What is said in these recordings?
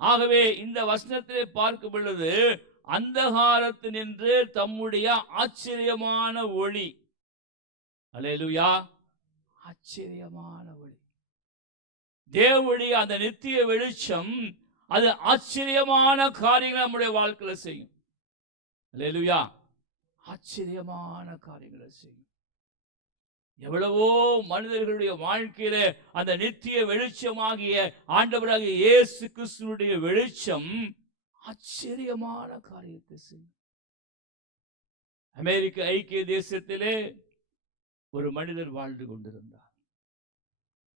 ஆகவே இந்த வசனத்திலே பார்க்கும் பொழுது அந்தகாரத்தினின்று தம்முடைய ஆச்சரியமான ஒளி, அல்லேலூயா, ஆச்சரியமான ஒளி, தேவனுடைய அந்த நித்திய வெளிச்சம், அது ஆச்சரியமான காரியங்களை நம்முடைய வாழ்க்கையில் செய்யும். அல்லேலூயா, ஆச்சரியமான காரியங்களை செய்யும். எவ்வளவோ மனிதர்களுடைய வாழ்க்கையில அந்த நித்திய வெளிச்சமாகிய ஆண்டவராகிய இயேசு கிறிஸ்துவினுடைய வெளிச்சம் ஆச்சரியமான காரியத்தை செய்யும். அமெரிக்க ஐக்கிய தேசத்திலே ஒரு மனிதர் வாழ்ந்து கொண்டிருந்தார்.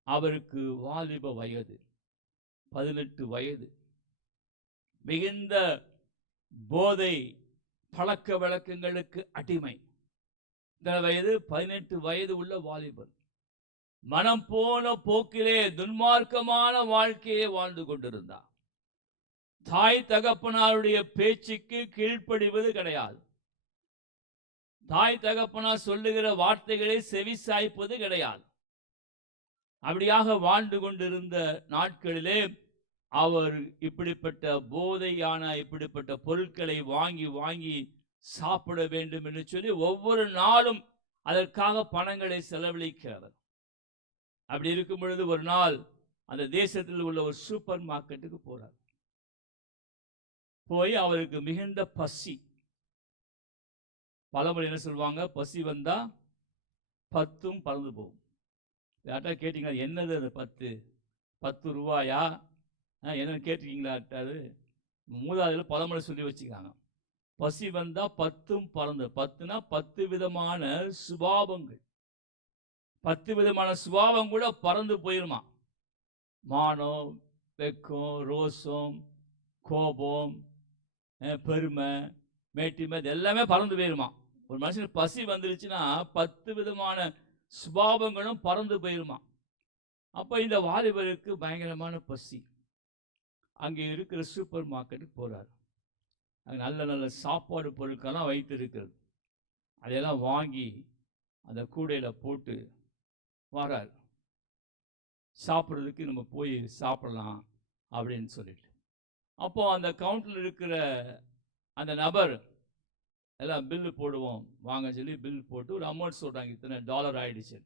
அவருக்கு வாலிப வயது, 18 வயது. மிகுந்த போதை பழக்க வழக்கங்களுக்கு அடிமை. வயது 18 வயது உள்ள வாலிபர் மனம் போன போக்கிலே துன்மார்க்கமான வாழ்க்கையை வாழ்ந்து கொண்டிருந்தார். தாய் தகப்பனாருடைய பேச்சுக்கு கீழ்ப்படிவது கிடையாது. தாய் தகப்பனார் சொல்லுகிற வார்த்தைகளை செவி சாய்ப்பது கிடையாது. அப்படியாக வாழ்ந்து கொண்டிருந்த நாட்களிலே அவர் இப்படிப்பட்ட போதையான இப்படிப்பட்ட பொருட்களை வாங்கி வாங்கி சாப்பிட வேண்டும் என்று சொல்லி ஒவ்வொரு நாளும் அதற்காக பணங்களை செலவழிக்கிறவர். அப்படி இருக்கும் பொழுது ஒரு நாள் அந்த தேசத்தில் உள்ள ஒரு சூப்பர் மார்க்கெட்டுக்கு போறார். போய் அவருக்கு மிகுந்த பசி. பலமுறை என்ன சொல்லுவாங்க, பசி வந்தா 10ம் பறந்து போகும். யார்ட்டா கேட்டீங்களா, என்னது அது 10 ரூபாயா என்னன்னு கேட்டிருக்கீங்களா? மூதாதையில் பலமுறை சொல்லி வச்சுக்காங்க. பசி வந்தா 10ம் பறந்து. 10னா 10 விதமான சுபாவங்கள், 10 விதமான சுபாவம் கூட பறந்து போயிருமா. மானம், வெக்கம், ரோசம், கோபம், பெருமை, மேட்டிமை, எல்லாமே பறந்து போயிருமா. ஒரு மனுஷனுக்கு பசி வந்துருச்சுன்னா 10 விதமான சுபாவங்களும் பறந்து போயிருமா. அப்ப இந்த வாலிபருக்கு பயங்கரமான பசி. அங்கே இருக்கிற சூப்பர் மார்க்கெட்டுக்கு போறாரு. அங்கே நல்ல நல்ல சாப்பாடு பொருட்கள்லாம் வைத்திருக்கிறது. அதையெல்லாம் வாங்கி அந்த கூடையில் போட்டு வரார். சாப்பிட்றதுக்கு நம்ம போய் சாப்பிடலாம் அப்படின்னு சொல்லிட்டு. அப்போ அந்த கவுண்டரில் இருக்கிற அந்த நபர் எல்லாம் பில்லு போடுவோம் வாங்க சொல்லி பில் போட்டு ஒரு அமௌண்ட் சொல்கிறாங்க, இத்தனை டாலர் ஆயிடுச்சு.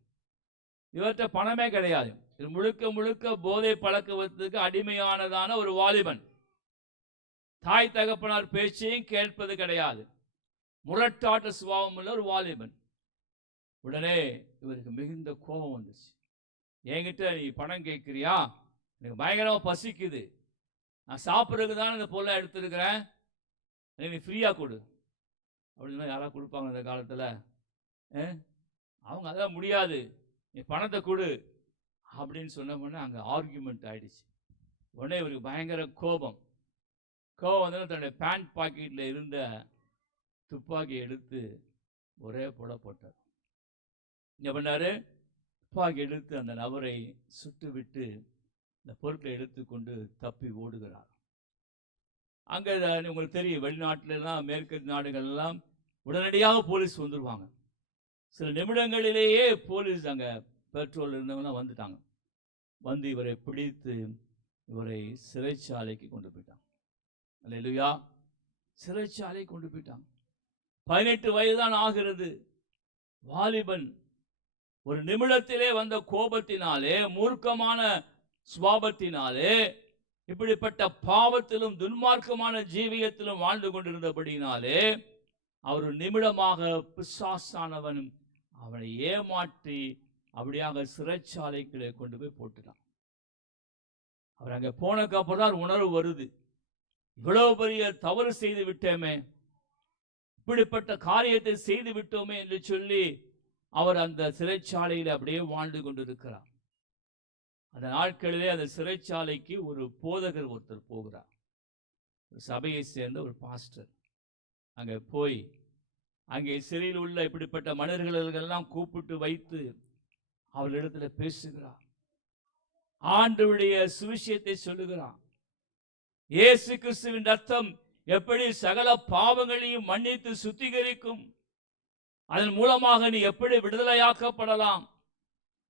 இவர்கிட்ட பணமே கிடையாது. இது முழுக்க முழுக்க போதை பழக்கத்துக்கு அடிமையானதான ஒரு வாலிபன். தாய் தகப்பனார் பேச்சையும் கேட்பது கிடையாது. முரட்டாட்ட சுபாவம் உள்ள ஒரு வாலிபன். உடனே இவருக்கு மிகுந்த கோபம் வந்துச்சு. என்கிட்ட நீ பணம் கேட்குறியா? எனக்கு பயங்கரமாக பசிக்குது, நான் சாப்பிட்றதுக்கு தானே இந்த பொருளை எடுத்துருக்கிறேன், எனக்கு நீ ஃப்ரீயாக கொடு அப்படின்னா யாராவது கொடுப்பாங்க இந்த காலத்தில்? அவங்க அதெல்லாம் முடியாது, நீ பணத்தை கொடு அப்படின்னு சொன்னோம்னா அங்கே ஆர்கியூமெண்ட் ஆயிடுச்சு. உடனே இவருக்கு பயங்கர கோபம் வந்து தன்னுடைய பேண்ட் பாக்கெட்டில் இருந்த துப்பாக்கி எடுத்து ஒரே போட போட்டார். என்ன பண்ணாரு? துப்பாக்கி எடுத்து அந்த நபரை சுட்டு விட்டு இந்த பொருட்களை எடுத்துக்கொண்டு தப்பி ஓடுகிறார். அங்கே உங்களுக்கு தெரியும், வெளிநாட்டிலலாம் மேற்கு நாடுகள்லாம் உடனடியாக போலீஸ் வந்துடுவாங்க. சில நிமிடங்களிலேயே போலீஸ் அங்கே பெட்ரோல் இருந்தவங்களாம் வந்துட்டாங்க. வந்து இவரை பிடித்து இவரை சிறைச்சாலைக்கு கொண்டு போயிட்டாங்க. அல்லேலூயா, சிறைச்சாலை கொண்டு போயிட்டாங்க. 18 வயது தான் ஆகிறது. வாலிபன் ஒரு நிமிடத்திலே வந்த கோபத்தினாலே, மூர்க்கமான சுபாவத்தினாலே, இப்படிப்பட்ட பாவத்திலும் துன்மார்க்கமான ஜீவியத்திலும் வாழ்ந்து கொண்டிருந்தபடினாலே அவர் நிமிடமாக பிசாசானவன் அவனை ஏமாற்றி அப்படியாக சிறைச்சாலைக்குள்ளே கொண்டு போய் போட்டுட்டான். அவர் அங்கே போனதுக்கு அப்புறம் தான் உணர்வு வருது, இவ்வளவு பெரிய தவறு செய்து விட்டோமே, இப்படிப்பட்ட காரியத்தை செய்து விட்டோமே என்று சொல்லி அவர் அந்த சிறைச்சாலையில் அப்படியே வாழ்ந்து கொண்டிருக்கிறார். அந்த நாட்களிலே அந்த சிறைச்சாலைக்கு ஒரு போதகர் ஒருத்தர் போகிறார். சபையை சேர்ந்த ஒரு பாஸ்டர் அங்கே போய் அங்கே சிறையில் உள்ள இப்படிப்பட்ட மனிதர்களெல்லாம் கூப்பிட்டு வைத்து அவர்களிடத்தில் பேசுகிறார். ஆண்டவருடைய சுவிசேஷத்தை சொல்லுகிறார். இயேசு கிறிஸ்துவின் ரத்தம் எப்படி சகல பாவங்களையும் மன்னித்து சுத்திகரிக்கும், அதன் மூலமாக நீ எப்படி விடுதலையாக்கப்படலாம்,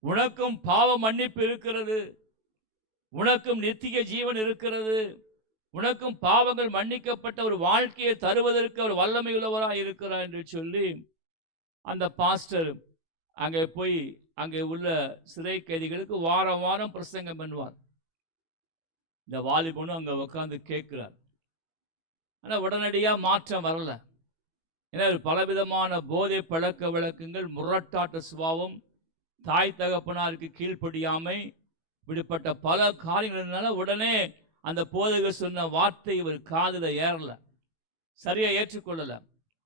உனக்கும் பாவ மன்னிப்பு இருக்கிறது, உனக்கும் நித்திய ஜீவன் இருக்கிறது, உனக்கும் பாவங்கள் மன்னிக்கப்பட்ட ஒரு வாழ்க்கையை தருவதற்கு அவர் வல்லமை உள்ளவராக இருக்கிறார் என்று சொல்லி அந்த பாஸ்டர் அங்கே போய் அங்கே உள்ள சிறை கைதிகளுக்கு வாரம் வாரம் பிரசங்கம் பண்ணுவார். இந்த வாலிபனும் அங்கே உட்காந்து கேட்கிறார். ஆனால் உடனடியாக மாற்றம் வரல. ஏன்னா பலவிதமான போதை பழக்க வழக்கங்கள், முரட்டாட்ட சுபாவம், தாய் தகப்பனாருக்கு கீழ்ப்படியாமை, இப்படிப்பட்ட பல காரியங்கள்னால உடனே அந்த போதகர் சொன்ன வார்த்தை இவர் காதில் ஏறல, சரியா ஏற்றுக்கொள்ளல.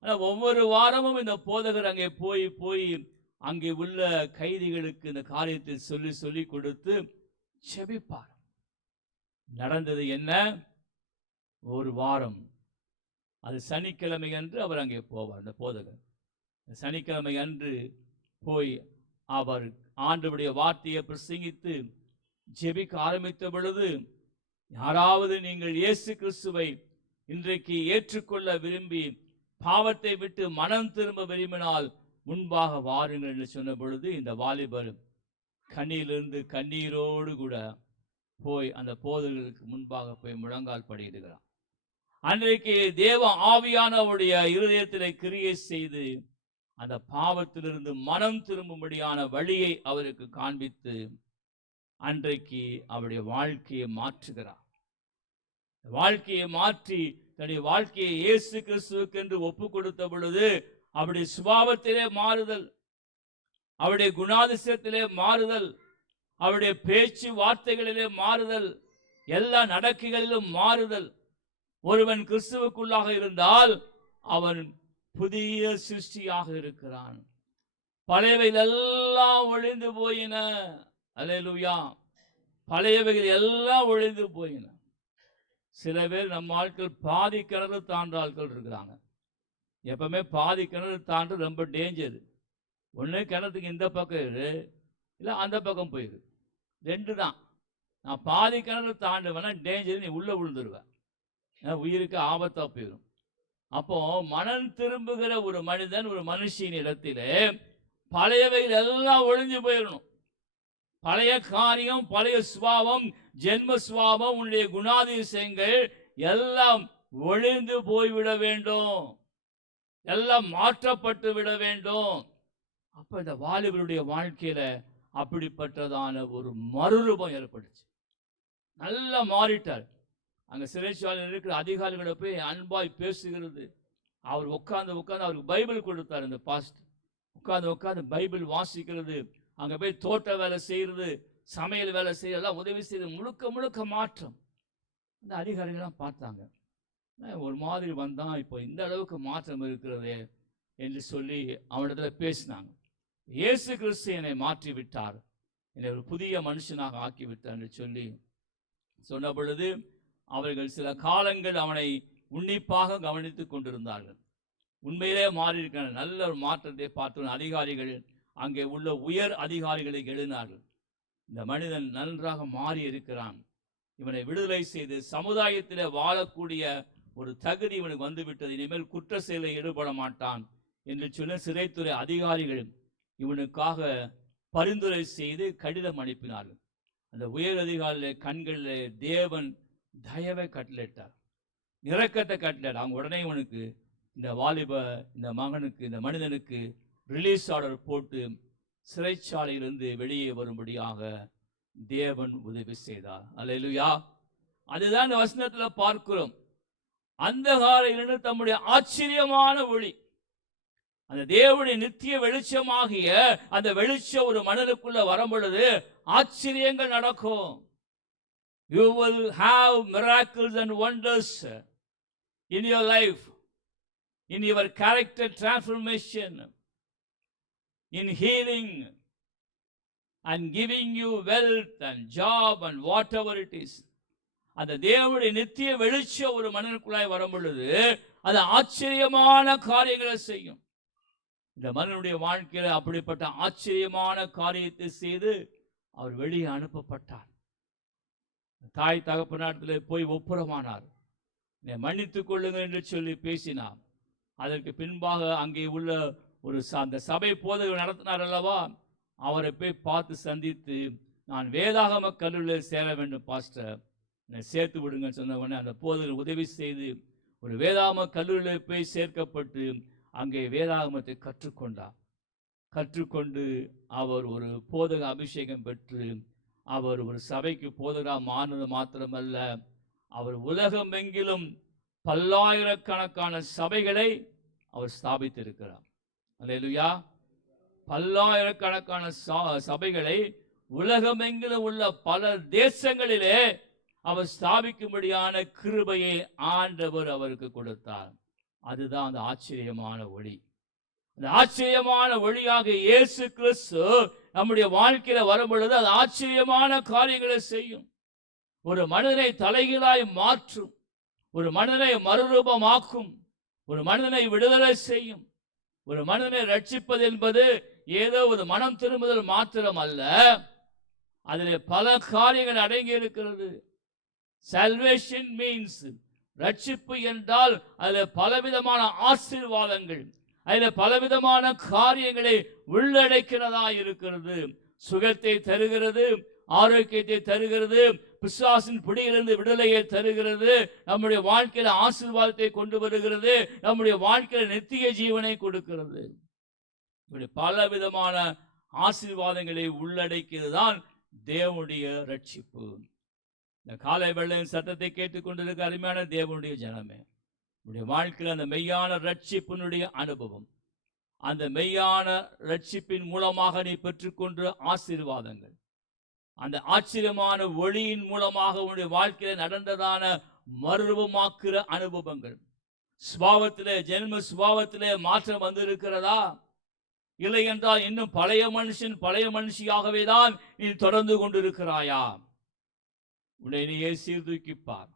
ஆனால் ஒவ்வொரு வாரமும் இந்த போதகர் அங்கே போய் போய் அங்கே உள்ள கைதிகளுக்கு இந்த காரியத்தை சொல்லி சொல்லி கொடுத்து செபிப்பார். நடந்தது என்ன? ஒரு வாரம், அது சனிக்கிழமை அன்று அவர் அங்கே போவார். அந்த போதகர் சனிக்கிழமை அன்று போய் அவர் ஆண்டவருடைய வார்த்தையை பிரசங்கித்து ஜெபிக்க ஆரம்பித்த பொழுது, யாராவது நீங்கள் இயேசு கிறிஸ்துவை இன்றைக்கு ஏற்றுக்கொள்ள விரும்பி பாவத்தை விட்டு மனம் திரும்ப விரும்பினால் முன்பாக வாருங்கள் என்று சொன்ன பொழுது, இந்த வாலிபர் கண்ணியிலிருந்து கண்ணீரோடு கூட போய் அந்த போதகர்களுக்கு முன்பாக போய் முழங்கால் படியிடுகிறார். அன்றைக்கு தேவ ஆவியானவருடைய இருதயத்திலே கிரியை செய்து அந்த பாவத்திலிருந்து மனம் திரும்பும்படியான வழியை அவருக்கு காண்பித்து அன்றைக்கு அவருடைய வாழ்க்கையை மாற்றுகிறார். வாழ்க்கையை மாற்றி தன்னுடைய வாழ்க்கையை இயேசு கிறிஸ்துவுக்கு என்று ஒப்பு கொடுத்த பொழுது அவருடைய சுபாவத்திலே மாறுதல், அவருடைய குணாதிசயத்திலே மாறுதல், அவருடைய பேச்சு வார்த்தைகளிலே மாறுதல், எல்லா நடக்கைகளிலும் மாறுதல். ஒருவன் கிறிஸ்துவுக்குள்ளாக இருந்தால் அவன் புதிய சிருஷ்டியாக இருக்கிறான். பழையவைகள் எல்லாம் ஒழிந்து போயின. அல்லேலூயா. பழையவைகள் எல்லாம் ஒழிந்து போயின. சில பேர் நம்ம ஆட்கள் பாதி கிணறு தாண்ட ஆட்கள் இருக்கிறாங்க. எப்பவுமே பாதி கிணறு தாண்டு ரொம்ப டேஞ்சரு. ஒன்று கிணத்துக்கு இந்த பக்கம் இரு, இல்லை அந்த பக்கம் போயிரு, ரெண்டு தான். நான் பாதி கிணறு தாண்டுவேன்னா டேஞ்சர், நீ உள்ளே விழுந்துருவேன், உயிருக்கு ஆபத்தாக போயிடும். அப்போ மனம் திரும்புகிற ஒரு மனிதன், ஒரு மனுஷியின் இடத்திலே பழையவைகள் எல்லாம் ஒழிஞ்சு போயிடணும். பழைய காரியம், பழைய சுபாவம், ஜென்ம சுபாவம், உன்னுடைய குணாதிசயங்கள் எல்லாம் ஒழிந்து போய்விட வேண்டும், எல்லாம் மாற்றப்பட்டு விட வேண்டும். அப்ப இந்த வாலிபருடைய வாழ்க்கையில அப்படிப்பட்டதான ஒரு மறுரூபம் ஏற்பட்டுச்சு. நல்லா மாறிட்டார். அங்க சிறைச்சாலையில் இருக்கிற அதிகாரிகளை போய் அன்பாய் பேசுகிறது. அவர் உட்கார்ந்து அவருக்கு பைபிள் கொடுத்தார். இந்த பாஸ்ட் உட்கார்ந்து பைபிள் வாசிக்கிறது, அங்க போய் தோட்ட வேலை செய்யறது, சமையல் வேலை செய்யறது, எல்லாம் உதவி செய்து முழுக்க முழுக்க மாற்றம். அந்த அதிகாரிகள்லாம் பார்த்தாங்க, ஒரு மாதிரி வந்தான், இப்போ இந்த அளவுக்கு மாற்றம் இருக்கிறதே என்று சொல்லி அவனிடத்துல பேசினாங்க. இயேசு கிறிஸ்து என்னை மாற்றி விட்டார், என்னை ஒரு புதிய மனுஷனாக ஆக்கிவிட்டார் என்று சொல்லி சொன்ன பொழுது அவர்கள் சில காலங்கள் அவனை உன்னிப்பாக கவனித்துக் கொண்டிருந்தார்கள். உண்மையிலே மாறி இருக்கிற நல்ல ஒரு மாற்றத்தை பார்த்து அதிகாரிகள், அங்கே உள்ள உயர் அதிகாரிகளை எழுதினார்கள். இந்த மனிதன் நன்றாக மாறி இருக்கிறான், இவனை விடுதலை செய்து சமுதாயத்தில் வாழக்கூடிய ஒரு தகுதி இவனுக்கு வந்துவிட்டது, இனிமேல் குற்ற செயலில் ஈடுபட மாட்டான் என்று சொல்லி சிறைத்துறை அதிகாரிகள் இவனுக்காக பரிந்துரை செய்து கடிதம் அனுப்பினார்கள். அந்த உயர் அதிகாரிகள கண்களில் தேவன் தயவை கட்டளையிட்டார், இரக்கத்தை கட்டளையிட்டார். அவங்க உடனே இவனுக்கு, இந்த மகனுக்கு, இந்த மனிதனுக்கு ரிலீஸ் ஆர்டர் போட்டு சிறைச்சாலையிலிருந்து வெளியே வரும்படியாக தேவன் உதவி செய்தார். அல்லேலூயா. அதுதான் இந்த வசனத்தில் பார்க்கிறோம். அந்தகாரிலிருந்து தம்முடைய ஆச்சரியமான ஒளி, அந்த தேவனுடைய நித்திய வெளிச்சமாகிய அந்த வெளிச்சம் ஒரு மனிதனுக்குள்ள வரும் பொழுது ஆச்சரியங்கள் நடக்கும். You will have miracles and wonders in your life, in your character transformation, in healing and giving you wealth and job and whatever it is. அந்த தேவனுடைய நித்திய வெளிச்சம் ஒரு மனிதனுக்குள்ளாய் வரும் பொழுது அது ஆச்சரியமான காரியங்களை செய்யும். இந்த மனிதனுடைய வாழ்க்கையில அப்படிப்பட்ட ஆச்சரியமான காரியத்தை செய்து அவர் வெளியே அனுப்பப்பட்டார். தாய் தகப்பனாரிடத்தில் போய் ஒப்புரமானார். மன்னித்துக் கொள்ளுங்கள் என்று சொல்லி பேசினார். அதற்கு பின்பாக அங்கே உள்ள ஒரு அந்த சபை போதகர் நடத்தினார் அல்லவா, அவரை போய் பார்த்து சந்தித்து, நான் வேதாகம கல்லூரியில் சேர வேண்டும் பாஸ்டர், என்னை சேர்த்து விடுங்கன்னு சொன்ன உடனே அந்த போதகர் உதவி செய்து ஒரு வேதாகம கல்லூரியில் போய் சேர்க்கப்பட்டு அங்கே வேதாகமத்தை கற்றுக்கொண்டு அவர் ஒரு போதக அபிஷேகம் பெற்று அவர் ஒரு சபைக்கு போதகராக மாறினது மாத்திரமல்ல, அவர் உலகமெங்கிலும் பல்லாயிரக்கணக்கான சபைகளை அவர் ஸ்தாபித்திருக்கிறார். அல்லேலூயா. பல்லாயிரக்கணக்கான சபைகளை உலகமெங்கிலும் உள்ள பல தேசங்களிலே அவர் ஸ்தாபிக்கும்படியான கிருபையை ஆண்டவர் அவருக்கு கொடுத்தார். அதுதான் அந்த ஆச்சரியமான ஒளி. அந்த ஆச்சரியமான ஒளியாக இயேசு கிறிஸ்து நம்முடைய வாழ்க்கையில வரும் பொழுது அது ஆச்சரியமான காரியங்களை செய்யும். ஒரு மனிதனை தலைகீழாய் மாற்றும், ஒரு மனிதனை மறுரூபமாக்கும், ஒரு மனிதனை விடுதலை செய்யும். ஒரு மனிதனை ரட்சிப்பது என்பது ஏதோ ஒரு மனம் திரும்புதல் மாத்திரம் அல்ல, அதில் பல காரியங்கள் அடங்கி இருக்கிறது. Salvation means, ரட்சிப்பு என்றால் அதில் பலவிதமான ஆசீர்வாதங்கள், அதில் பலவிதமான காரியங்களை உள்ளடக்கிறதா இருக்கிறது. சுகத்தை தருகிறது, ஆரோக்கியத்தை தருகிறது, பிசாசின் பிடியிலிருந்து விடுதலையை தருகிறது, நம்முடைய வாழ்க்கையில ஆசீர்வாதத்தை கொண்டு வருகிறது, நம்முடைய வாழ்க்கையில நித்திய ஜீவனை கொடுக்கிறது. இப்படி பலவிதமான ஆசீர்வாதங்களை உள்ளடக்கியது தான் தேவனுடைய ரட்சிப்பு. இந்த காலை வேளையின் சத்தத்தை கேட்டுக்கொண்டிருக்க அருமையான தேவனுடைய ஜனமே, உடைய வாழ்க்கையில் அந்த மெய்யான ரட்சிப்பினுடைய அனுபவம், அந்த மெய்யான ரட்சிப்பின் மூலமாக நீ பெற்றுக்கொண்ட ஆசீர்வாதங்கள், அந்த ஆச்சரியமான ஒளியின் மூலமாக உன்னுடைய வாழ்க்கையில நடந்ததான மறுரூபமாக்குற அனுபவங்கள், சுபாவத்திலே ஜென்ம சுபாவத்திலே மாற்றம் வந்திருக்கிறதா? இல்லை என்றால் இன்னும் பழைய மனுஷியாகவே தான் நீ தொடர்ந்து கொண்டிருக்கிறாயா? உன்னை நீயே சீர்தூக்கிப்பார்.